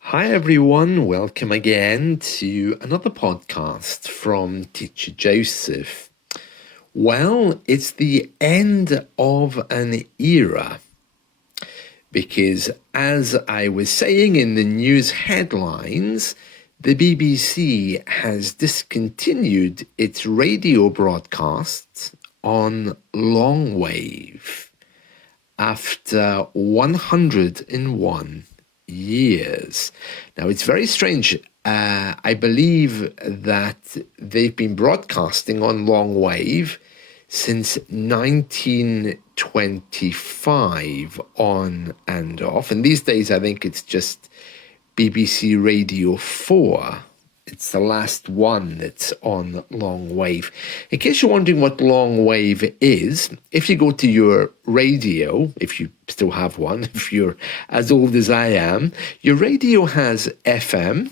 Hi everyone, welcome again to another podcast from Teacher Joseph. Well, it's the end of an era because, as I was saying in the news headlines, the BBC has discontinued its radio broadcasts on long wave after 101 years. Now, it's very strange. I believe that they've been broadcasting on long wave since 1925, on and off. And these days, I think it's just BBC Radio 4. It's the last one that's on long wave. In case you're wondering what long wave is, if you go to your radio, if you still have one, if you're as old as I am, your radio has FM,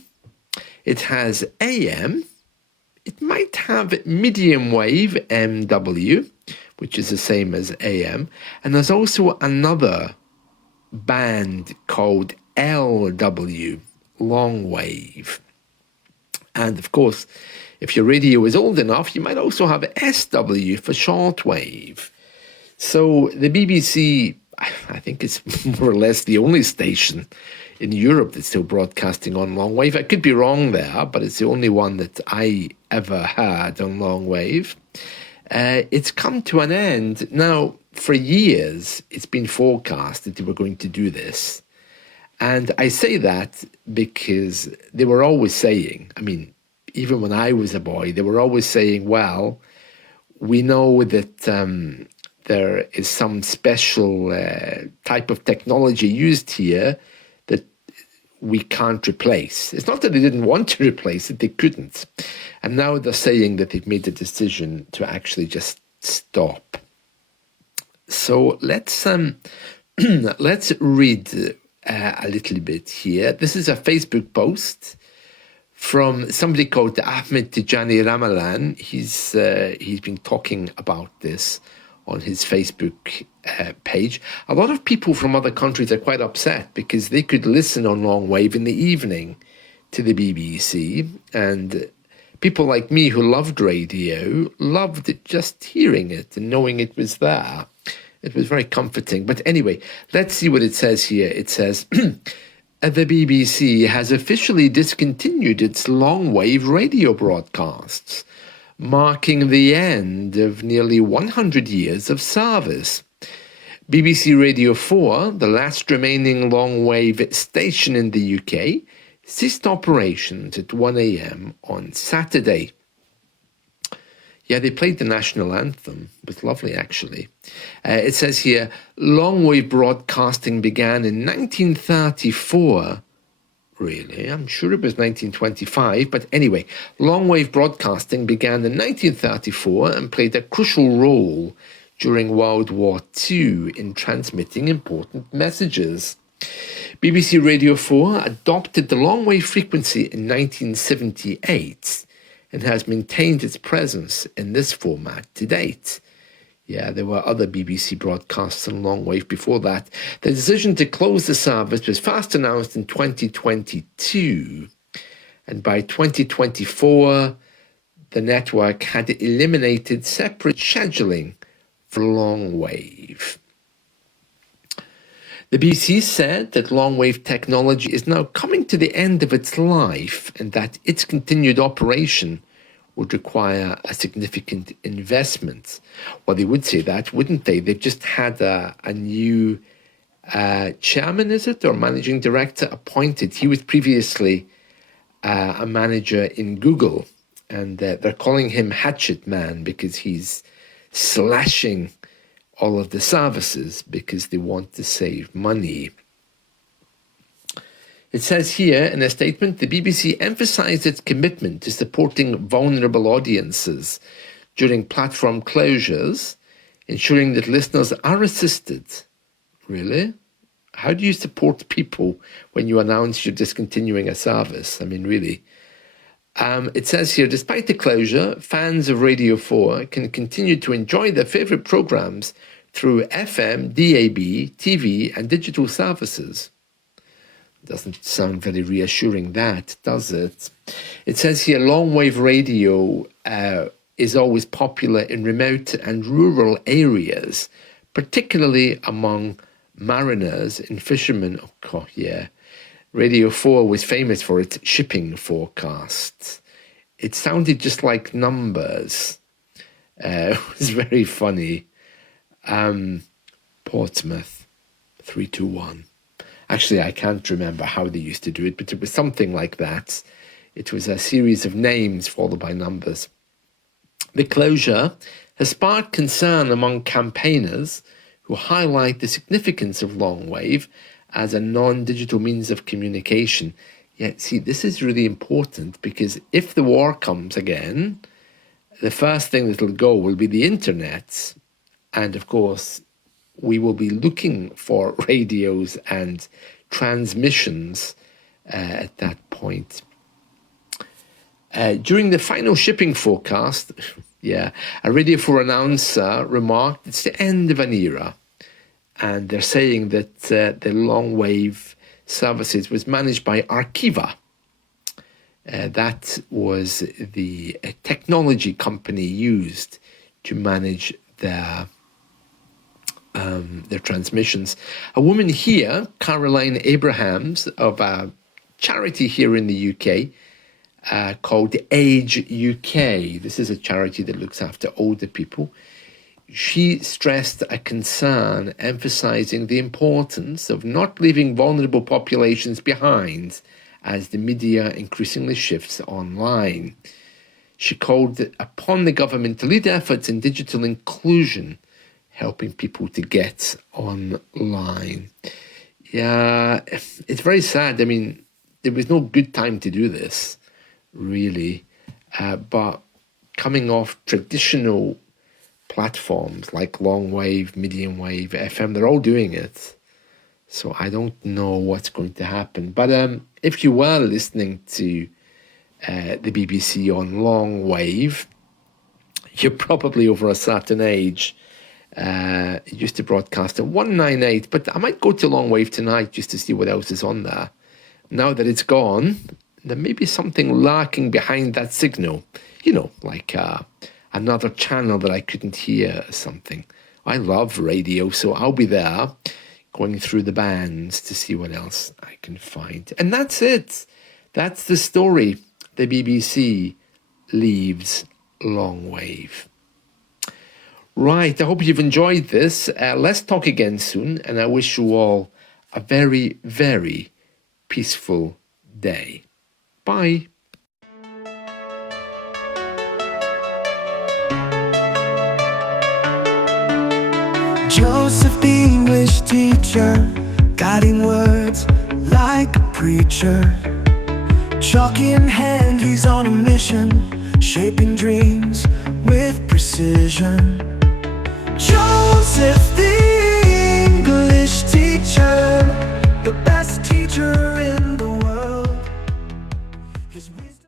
it has AM, it might have medium wave, MW, which is the same as AM, and there's also another band called LW, long wave. And of course, if your radio is old enough, you might also have SW for shortwave. So the BBC, I think it's more or less the only station in Europe that's still broadcasting on long wave. I could be wrong there, but it's the only one that I ever had on long wave. It's come to an end. Now, for years, it's been forecast that they were going to do this. And I say that because they were always saying, even when I was a boy, they were always saying, well, we know that there is some special type of technology used here that we can't replace. It's not that they didn't want to replace it, they couldn't. And now they're saying that they've made the decision to actually just stop. So let's read a little bit here. This is a Facebook post from somebody called Ahmed Tijani Ramalan. He's been talking about this on his Facebook page. A lot of people from other countries are quite upset because they could listen on long wave in the evening to the BBC, and people like me who loved radio loved just hearing it and knowing it was there. It was very comforting. But anyway, let's see what it says here. It says, the BBC has officially discontinued its long-wave radio broadcasts, marking the end of nearly 100 years of service. BBC Radio 4, the last remaining long-wave station in the UK, ceased operations at 1 a.m. on Saturday. Yeah, they played the national anthem. It was lovely, actually. It says here, long-wave broadcasting began in 1934. Really? I'm sure it was 1925. But anyway, long-wave broadcasting began in 1934 and played a crucial role during World War II in transmitting important messages. BBC Radio 4 adopted the long-wave frequency in 1978 and has maintained its presence in this format to date. Yeah, there were other BBC broadcasts on long wave before that. The decision to close the service was first announced in 2022, and by 2024, the network had eliminated separate scheduling for long wave. The BBC said that long-wave technology is now coming to the end of its life and that its continued operation would require a significant investment. Well, they would say that, wouldn't they? They've just had a new chairman, is it, or managing director appointed. He was previously a manager in Google, and they're calling him Hatchet Man because he's slashing all of the services because they want to save money. It says here in a statement, the BBC emphasised its commitment to supporting vulnerable audiences during platform closures, ensuring that listeners are assisted. Really? How do you support people when you announce you're discontinuing a service? Really. It says here, despite the closure, fans of Radio 4 can continue to enjoy their favourite programmes through FM, DAB, TV and digital services. Doesn't sound very reassuring, that, does it? It says here, long-wave radio is always popular in remote and rural areas, particularly among mariners and fishermen. Oh, yeah. Radio 4 was famous for its shipping forecasts. It sounded just like numbers. It was very funny. Portsmouth, 321. Actually, I can't remember how they used to do it, but it was something like that. It was a series of names followed by numbers. The closure has sparked concern among campaigners who highlight the significance of long wave as a non-digital means of communication. Yet, see, this is really important, because if the war comes again, the first thing that will go will be the internet. And of course, we will be looking for radios and transmissions at that point. During the final shipping forecast, a Radio 4 announcer remarked it's the end of an era. And they're saying that the long-wave services was managed by Arqiva. That was the technology company used to manage their transmissions. A woman here, Caroline Abrahams, of a charity here in the UK called Age UK. This is a charity that looks after older people. She stressed a concern emphasizing the importance of not leaving vulnerable populations behind as the media increasingly shifts online. She called upon the government to lead efforts in digital inclusion, helping people to get online. Yeah, it's very sad. I mean, there was no good time to do this, really. But coming off traditional platforms like long wave, medium wave, FM, they're all doing it. So I don't know what's going to happen. But if you were listening to the BBC on long wave, you're probably over a certain age. It used to broadcast at 198, but I might go to long wave tonight just to see what else is on there. Now that it's gone, there may be something lurking behind that signal. You know, like another channel that I couldn't hear or something. I love radio, so I'll be there going through the bands to see what else I can find. And that's it. That's the story. The BBC leaves long wave. Right, I hope you've enjoyed this. Let's talk again soon, and I wish you all a very, very peaceful day. Bye. Joseph, the English teacher, guiding words like a preacher. Chalk in hand, he's on a mission, shaping dreams with precision. Joseph